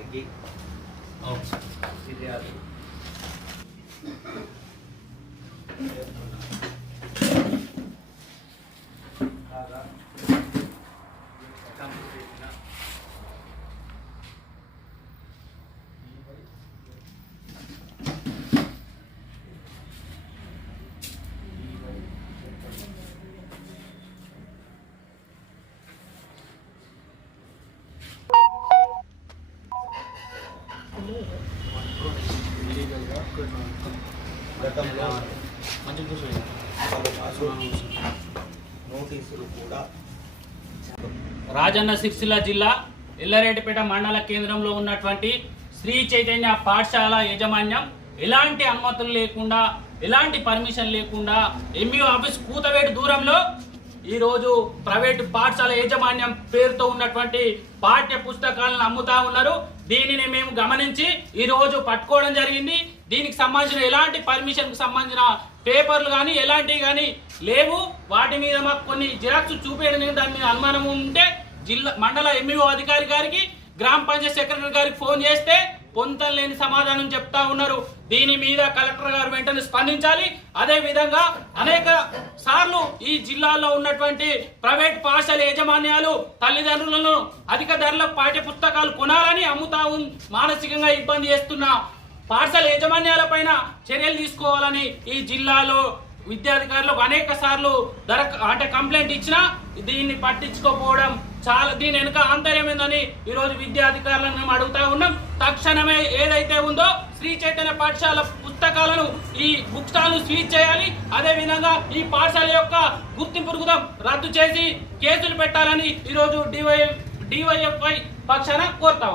Arigi. Oh. Sili Arigi. Thank you. Rajanna Sircilla జిల్లా ఎల్లారెడ్డిపేట మండల కేంద్రంలో ఉన్నటువంటి శ్రీ చైతన్య పాఠశాల యాజమాన్యం ఎలాంటి అనుమతులు లేకుండా ఎలాంటి పర్మిషన్ లేకుండా ఎంఈ ఆఫీస్ కూతవేటు దూరంలో ఈరోజు ప్రైవేటు పాఠశాల యాజమాన్యం పేరుతో ఉన్నటువంటి పాఠ్య పుస్తకాలను అమ్ముతా ఉన్నారు దీనిని మేము గమనించి ఈరోజు పట్టుకోవడం జరిగింది దీనికి సంబంధించిన ఎలాంటి పర్మిషన్కు సంబంధించిన పేపర్లు కానీ ఎలాంటివి కానీ లేవు వాటి మీద మాకు కొన్ని జిరాక్స్ చూపించడం దాని మీద అనుమానం ఉంటే జిల్లా మండల ఎంఈఓ e అధికారి గారికి గ్రామ పంచాయత్ సెక్రటరీ గారికి ఫోన్ చేస్తే పొంతం లేని సమాధానం చెప్తా ఉన్నారు దీని మీద కలెక్టర్ గారు వెంటనే స్పందించాలి అదే విధంగా అనేక సార్లు ఈ జిల్లాలో ఉన్నటువంటి ప్రైవేట్ పాఠశాల యాజమాన్యాలు తల్లిదండ్రులను అధిక ధరల పాఠ్య పుస్తకాలు కొనాలని అమ్ముతా మానసికంగా ఇబ్బంది చేస్తున్న పాఠశాల యాజమాన్యాలపైన చర్యలు తీసుకోవాలని ఈ జిల్లాలో విద్యాధికారులకు అనేక సార్లు దర అంటే కంప్లైంట్ ఇచ్చినా దీన్ని పట్టించుకోకపోవడం చాలా దీని వెనుక ఆంతర్యం ఏందని ఈరోజు విద్యాధికారులను మేము అడుగుతా ఉన్నాం తక్షణమే ఏదైతే ఉందో శ్రీ చైతన్య పాఠశాల పుస్తకాలను ఈ బుక్ స్టాల్ స్వీచ్ చేయాలి అదేవిధంగా ఈ పాఠశాల యొక్క గుర్తింపు రద్దు చేసి కేసులు పెట్టాలని ఈరోజు డివై డివైఎఫ్ఐ పక్షాన కోరుతా